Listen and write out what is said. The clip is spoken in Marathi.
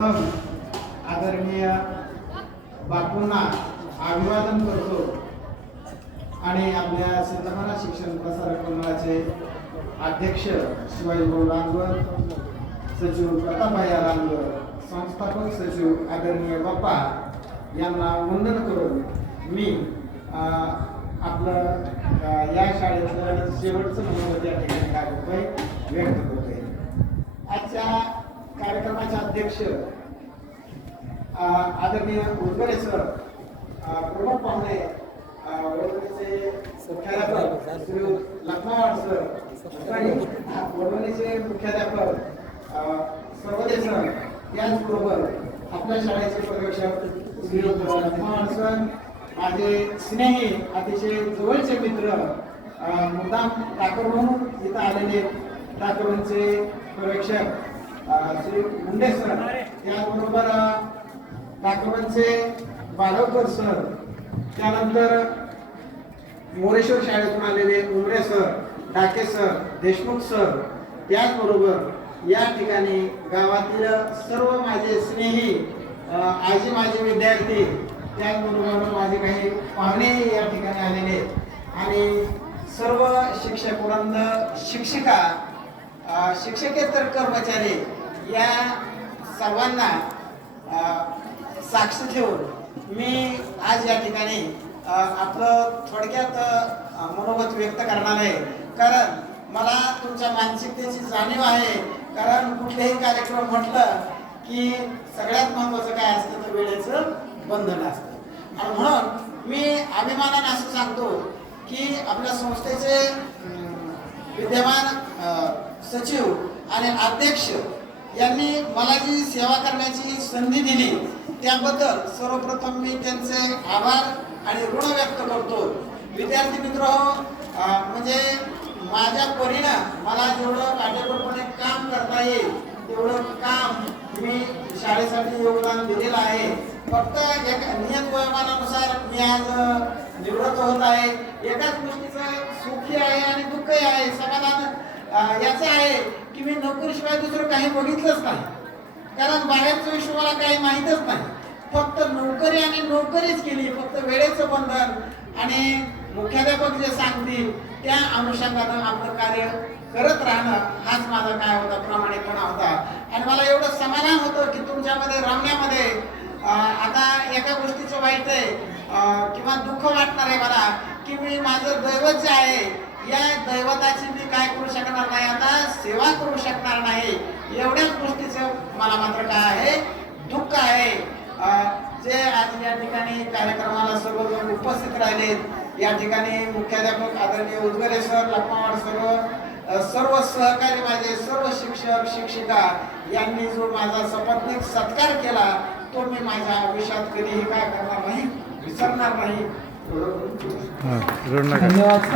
आदरणीय बापूंना अभिवादन करतो आणि आपल्या सिद्धमना शिक्षण प्रसारक मंडळाचे अध्यक्ष शिवाजीभाऊ रांगवर, सचिव प्रतापभाई रांगवर, संस्थापक सचिव आदरणीय बाप्पा यांना वंदन करून मी आपलं या शाळेचं शेवटचं मनोगत या ठिकाणी व्यक्त करतोय. आजच्या कार्यक्रमाचे अध्यक्ष आदरणीय उद्गरे सर, प्रमुख पाहुणे वडवणीचे मुख्याध्यापक श्री लखमावाड सर आणि वडवणीचे मुख्याध्यापक सर्वदे सर, याचबरोबर आपल्या शाळेचे पर्यवेक्षक श्री लखमावाड सर, माझे स्नेही अतिशय जवळचे मित्र मुद्दाम टाकर म्हणून इथं आलेले टाकरचे पर्यवेक्षक श्री मुंडे सर, त्याचबरोबर टाकरचे बाळवकर सर, त्यानंतर मोरेश्वर शाळेतून आलेले उमरे सर, डाके सर, देशमुख सर, त्याचबरोबर या ठिकाणी गावातील सर्व माझे स्नेही आजी माझे विद्यार्थी, त्याचबरोबर माझे काही पाहुणे या ठिकाणी आलेले आणि सर्व शिक्षक वृंद, शिक्षिका, शिक्षकेतर कर्मचारी या सर्वांना साक्ष ठेवून मी आज या ठिकाणी आपलं थोडक्यात मनोगत व्यक्त करणार आहे. कारण मला तुमच्या मानसिकतेची जाणीव आहे. कारण कुठलेही कार्यक्रम म्हटलं की सगळ्यात महत्त्वाचं काय असतं तर वेळेचं बंधन असतं. आणि म्हणून मी अभिमानाने असं सांगतो की आपल्या संस्थेचे विद्यमान सचिव आणि अध्यक्ष यांनी मला जी सेवा करण्याची संधी दिली त्याबद्दल सर्वप्रथम मी त्यांचे आभार आणि ऋण व्यक्त करतो. विद्यार्थी मित्र, म्हणजे माझ्या परीनं मला जेवढं काटेकोरपणे काम करता येईल तेवढं काम मी शाळेसाठी योगदान दिलेलं आहे. फक्त एक नियत वयोमानानुसार मी आज निवृत्त होत आहे. एकाच गोष्टीचं सुखी आहे आणि दुःखही आहे. समाधान याचं आहे की मी नोकरीशिवाय दुसरं काही बघितलंच नाही. कारण बाहेरचं विश्व मला काही माहीतच नाही. फक्त नोकरी आणि नोकरीच केली. फक्त वेळेचं बंधन आणि मुख्याध्यापक जे सांगतील त्या अनुषंगानं आपलं कार्य करत राहणं हाच माझा काय होता, प्रामाणिकपणा होता. आणि मला एवढं समाधान होतं की तुमच्यामध्ये रमण्यामध्ये आता एका गोष्टीचं वाईट आहे किंवा दुःख वाटणार आहे मला की मी माझं दैवत जे आहे या दैवताची मी काय करू शकणार नाही, आता सेवा करू शकणार नाही. एवढ्याच गोष्टीचं मला मात्र काय आहे, दुःख आहे. जे आज या ठिकाणी कार्यक्रमाला सर्वजण उपस्थित राहिलेत, या ठिकाणी मुख्याध्यापक आदरणीय उद्गरे सर, लखमावाड सर्व सहकारी, माझे सर्व शिक्षक शिक्षिका यांनी जो माझा सपत्नीक सत्कार केला तो मी माझ्या आयुष्यात कधीही काय करणार नाही, विसरणार नाही. धन्यवाद.